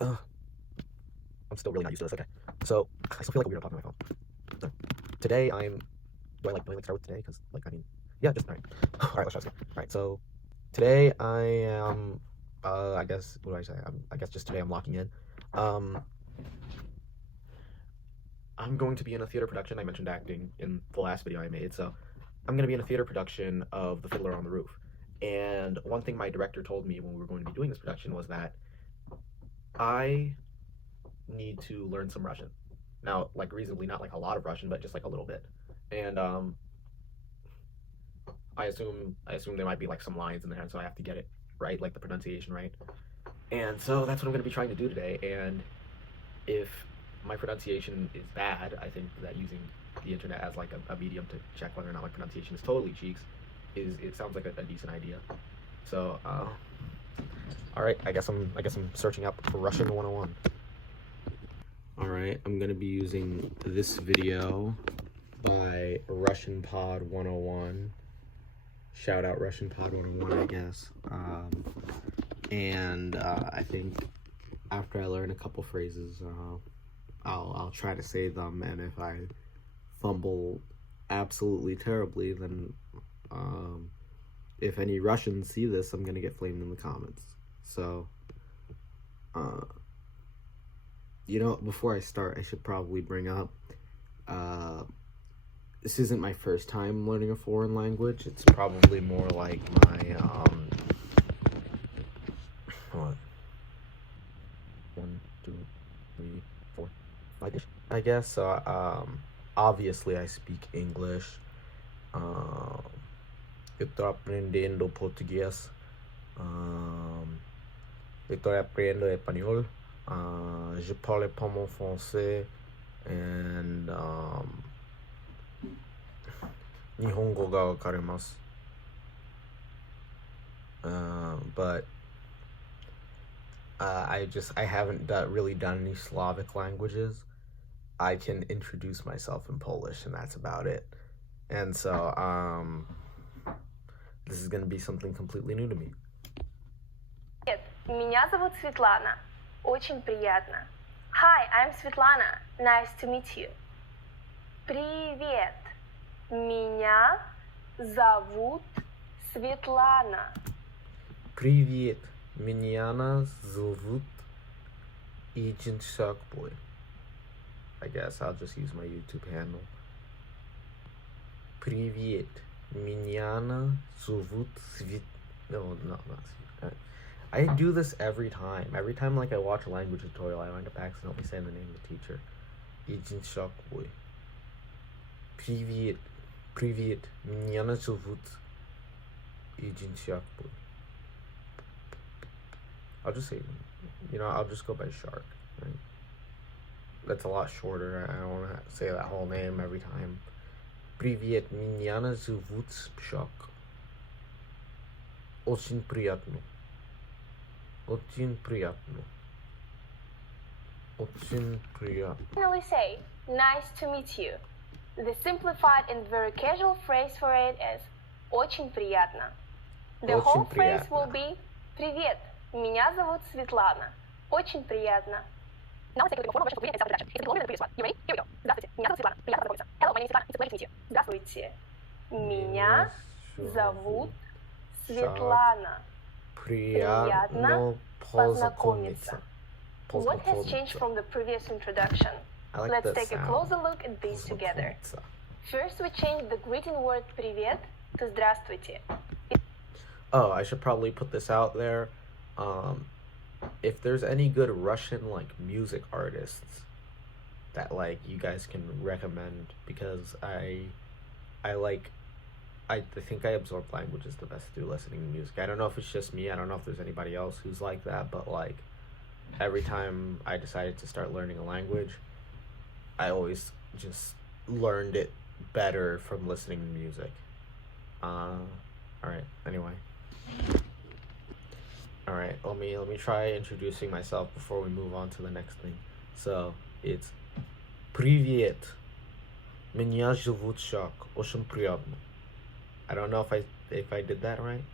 Uh, I'm still really not used to this. Okay, so I still feel like a weirdo talking on my phone. So, today I'm. Do I start with today? Because yeah, just all right. All right, let's try this again. All right, so today I am. I guess what do I say? I guess just today I'm locking in. Um, I'm going to be in a theater production. I mentioned acting in the last video I made, so I'm going to be in a theater production of The Fiddler on the Roof. And one thing my director told me when we were going to be doing this production was that I need to learn some Russian. Now, like reasonably, not like a lot of Russian, but just like a little bit. And I assume there might be like some lines in there, and so I have to get it right, like the pronunciation right. And so that's what I'm going to be trying to do today. And if my pronunciation is bad, I think that using the internet as like a medium to check whether or not my pronunciation is totally cheeks is it sounds like a decent idea. So, all right, I guess I'm searching up for Russian 101. All right, I'm gonna be using this video by Russian Pod 101. Shout out Russian Pod 101, I guess. And I think after I learn a couple phrases, I'll try to say them, and if I fumble absolutely terribly, then if any Russians see this, I'm gonna get flamed in the comments. So, before I start, I should probably bring up this isn't my first time learning a foreign language. It's probably more like my what? 1, 2, 3, 4, 5-ish, I guess. So obviously I speak English. Eu tô aprendendo português. Eu tô aprendendo espanhol. Je parle pas mon français. And Nihongo ga wakarimasu. But I haven't really done any Slavic languages. I can introduce myself in Polish, and that's about it. And so this is gonna be something completely new to me. Привет, меня зовут Светлана. Очень приятно. Hi, I'm Svetlana. Nice to meet you. Привет, меня зовут Светлана. Привет, меня зовут Agent Sharkboy. I guess I'll just use my YouTube handle. Привет, меня зовут No, not Svit. I do this every time. Every time like I watch a language tutorial, I wind up accidentally saying the name of the teacher. Agent Sharkboy. Привет, меня зовут Agent Sharkboy. I'll just say, I'll just go by Shark. Right? That's a lot shorter. I don't want to say that whole name every time. Привет, меня зовут Shark. Очень приятно. Очень приятно. Очень приятно. Finally say, nice to meet you. The simplified and very casual phrase for it is очень приятно. The Очень whole phrase приятно. will be Привет, меня зовут Светлана. Очень приятно. Now let's take a look at the formal Russian convenient and self-introduction. It's a little bit of the previous one. You ready? Here we go. Здравствуйте, меня зовут Светлана. Приятно познакомиться. Hello, my name is Svetlana. It's a pleasure to meet you. Здравствуйте. Меня зовут Светлана. Приятно познакомиться. What has changed from the previous introduction? I like Let's that take a sound. closer look at these together. Познакомиться. First, we changed the greeting word привет to здравствуйте. Oh, I should probably put this out there. If there's any good Russian music artists that you guys can recommend, because I think I absorb languages the best through listening to music. I don't know if it's just me. I don't know if there's anybody else who's like that, but every time I decided to start learning a language, I always just learned it better from listening to music. All right. Anyway. All right. Let me try introducing myself before we move on to the next thing. So it's Привет. Меня зовут Shak. Очень приятно. I don't know if I did that right.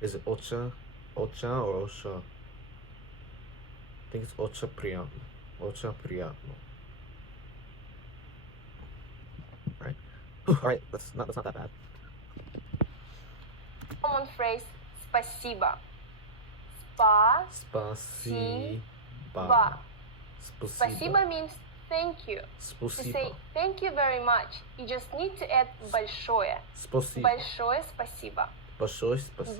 Is it Ocha or Osha? I think it's очень приятно. Очень приятно. Right. Alright, that's not that bad. Common phrase спасибо. Spa. Спасибо. Ba. Спасибо. Спасибо means thank you. To say Спасибо. thank you very much, you just need to add большое. Спасибо. Большое спасибо. Большое спасибо.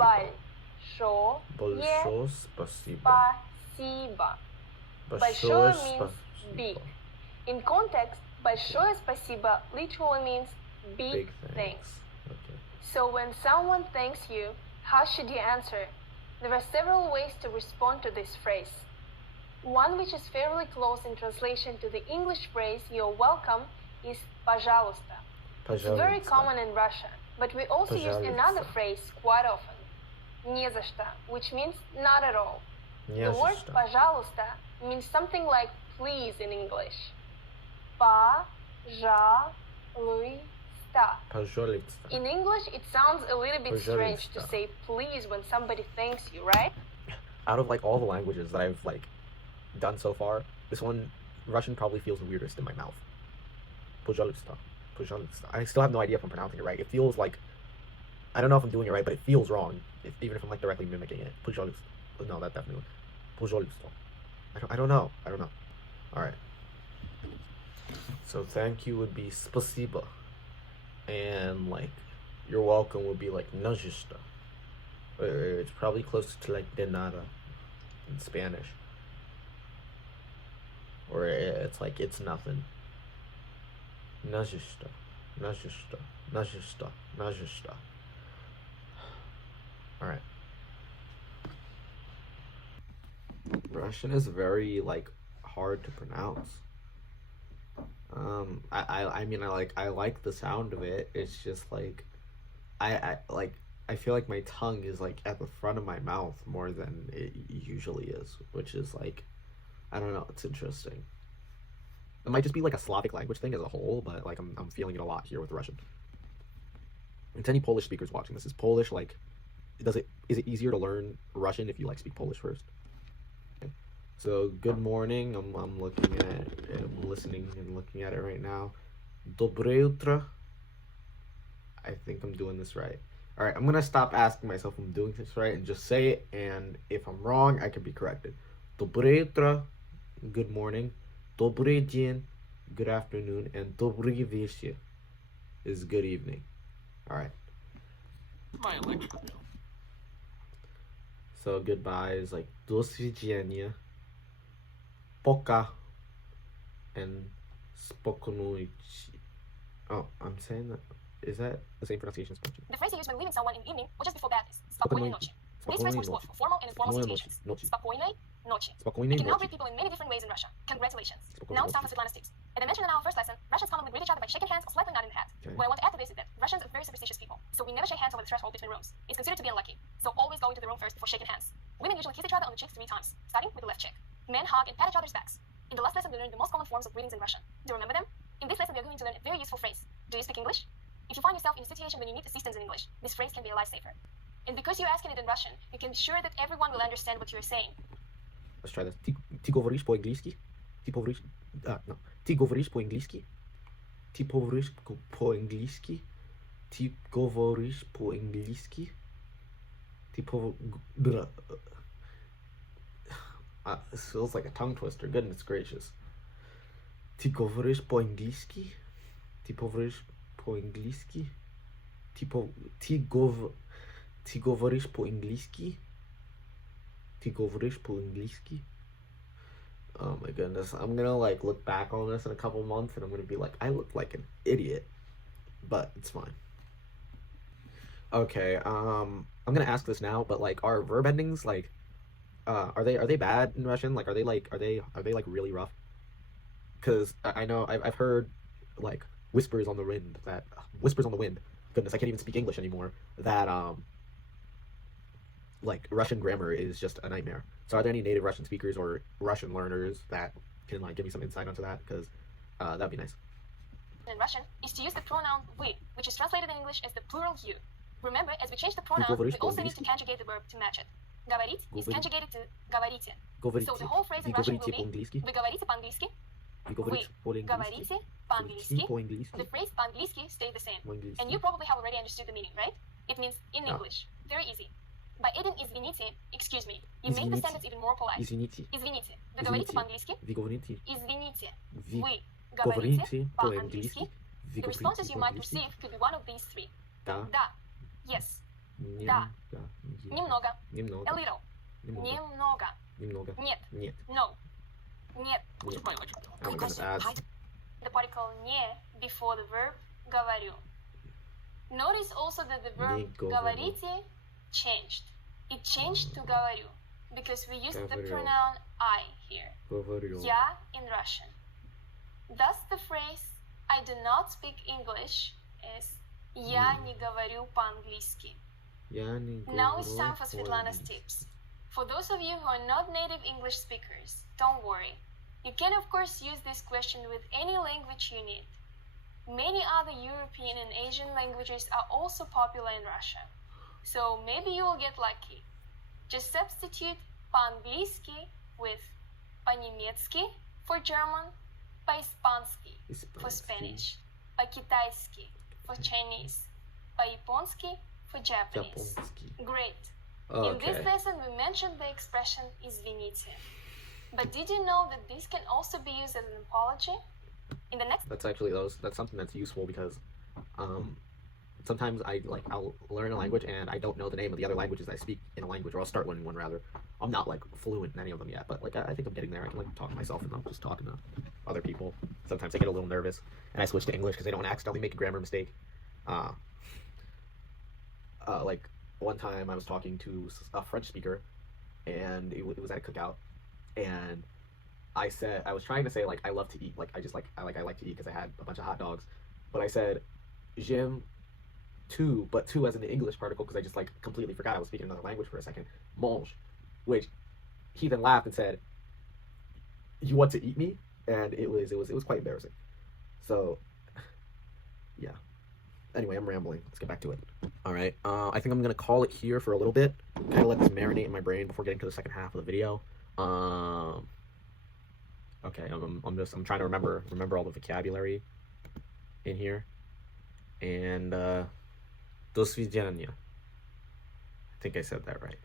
Большое Большое спасибо. спасибо. Большое means big. In context, большое спасибо literally means big thanks. Okay. So when someone thanks you, how should you answer? There are several ways to respond to this phrase. One which is fairly close in translation to the English phrase you're welcome is пожалуйста. It's very common in Russian, but we also use another phrase quite often, не за что, which means not at all. The word пожалуйста means something like please in English. Пожалуйста. Пожалуйста. In English, it sounds a little bit strange to say please when somebody thanks you, right? Out of like all the languages that I've like done so far, this one, Russian, probably feels the weirdest in my mouth. Пожалуйста. Пожалуйста. I still have no idea if I'm pronouncing it right. It feels like, I don't know if I'm doing it right, but it feels wrong, even if I'm like directly mimicking it. Пожалуйста. No, that definitely. Пожалуйста. I don't know. All right. So thank you would be спасибо, and like you're welcome would be like на что. It's probably close to like de nada in Spanish, or it's like it's nothing. На что. На что. На что. На что. All right. Russian is very like hard to pronounce. I mean I like the sound of it. It's just like I feel like my tongue is like at the front of my mouth more than it usually is, which is like, I don't know, it's interesting. It might just be like a Slavic language thing as a whole, but like I'm feeling it a lot here with Russian. And to any Polish speakers watching this, is Polish like, is it easier to learn Russian if you like speak Polish first? Okay. So good morning. I'm looking at, I'm listening and looking at it right now. Dobre utro. I think I'm doing this right. All right, I'm gonna stop asking myself if I'm doing this right and just say it. And if I'm wrong, I can be corrected. Dobre utro, good morning. Dobry dzień, good afternoon, and dobry wieczór is good evening. All right. My electrical bill. So goodbye is like do свидания, пока, and spokojnie. Oh, I'm saying that. Is that the same pronunciation as Spanish? The phrase you use when leaving someone in the evening or just before bed is спокойной ночи. This phrase works both for formal and informal situations. Спокойной ночи. You can now greet people in many different ways in Russia. Congratulations. Now it's time for Svetlana Sticks. As I mentioned in our first lesson, Russians commonly greet each other by shaking hands or slightly nodding the head. Okay. What I want to add to this is that Russians are very superstitious people, so we never shake hands over the threshold between rooms. It's considered to be unlucky, so always go into the room first before shaking hands. Women usually kiss each other on the cheeks 3 times, starting with the left cheek. Men hug and pat each other's backs. In the last lesson, we learned the most common forms of greetings in Russian. Do you remember them? In this lesson, we are going to learn a very useful phrase. Do you speak English? If you find yourself in a situation when you need assistance in English, this phrase can be a lifesaver. And because you're asking it in Russian, you can be sure that everyone will understand what you're saying. Let's try this. Ty говоришь по-английски? Ty говоришь... no. Ty говоришь по-английски? Ty говоришь по-английски? Ty говоришь по-английски? Ty This feels like a tongue twister. Goodness gracious. Ty говоришь по-английски? Ty говоришь по-английски? Ty говоришь по-английски? Ty говоришь по-английски? Oh my goodness. I'm gonna like look back on this in a couple months and I'm gonna be like, I look like an idiot. But it's fine. Okay, I'm gonna ask this now, but like are verb endings like are they bad in Russian? Like are they like really rough? Cause I know I've heard like whispers on the wind. Goodness, I can't even speak English anymore. That like Russian grammar is just a nightmare. So are there any native Russian speakers or Russian learners that can like give me some insight onto that? Because that'd be nice. In Russian is to use the pronoun вы, which is translated in English as the plural you. Remember, as we change the pronoun, we also need to conjugate the verb to match it. Говорить is Говорить. conjugated to говорите. Говорите. So the whole phrase Вы in Russian will говорите be по-английски? вы говорите по-английски. Вы говорите по-английски? Говорите Говорите по-английски. по-английски? The phrase по-английски stays the same. По-английски. And you probably have already understood the meaning, right? It means in Yeah. English. Very easy. By adding извините, excuse me, you make the Извините. sentence even more polite. Извините. Извините. Вы говорите Извините. по-английски? Вы говорите. Извините. Вы Вы говорите говорите по-английски? по-английски? Вы The responses говорите you might по-английски? receive could be one of these three. Да. Да. Yes. Нем- Да. Да. Е- Немного. Немного. A little. Немного. Немного. Немного. Нет. Нет. No. Нет. What's my electric bill? I'm gonna ask. The particle не before the verb говорю. Notice also that the verb Не говорю. говорите changed. It changed to говорю because we used the Говорю. pronoun I here. Говорю. Я in Russian. Thus the phrase I do not speak English is я не говорю по-английски. Я не Now it's говорю time for Svetlana's по-английски. tips. For those of you who are not native English speakers, don't worry. You can of course use this question with any language you need. Many other European and Asian languages are also popular in Russia. So maybe you will get lucky. Just substitute по-английски with по-немецки for German, по-испански for Испанский. Spanish, по-китайски for Chinese, по-японски for Japanese. Японский. Great. In this Okay. lesson, we mentioned the expression извините. But did you know that this can also be used as an apology? In the next That's something that's useful because sometimes I'll learn a language and I don't know the name of the other languages I speak in a language, or I'll start learning one rather. I'm not like fluent in any of them yet, but like I think I'm getting there. I can like talk to myself and I'm just talking to other people. Sometimes I get a little nervous and I switch to English because I don't want to accidentally make a grammar mistake. Like one time I was talking to a French speaker and it was at a cookout, and I was trying to say like I love to eat, like I like to eat because I had a bunch of hot dogs, but I said j'aime tout, but tout as in the English particle because I just like completely forgot I was speaking another language for a second. Mange, which he then laughed and said, "You want to eat me?" And it was quite embarrassing. So yeah. Anyway, I'm rambling. Let's get back to it. All right. I think I'm gonna call it here for a little bit. Kind of let this marinate in my brain before getting to the second half of the video. Okay. I'm trying to remember all the vocabulary in here. And до свидания. I think I said that right.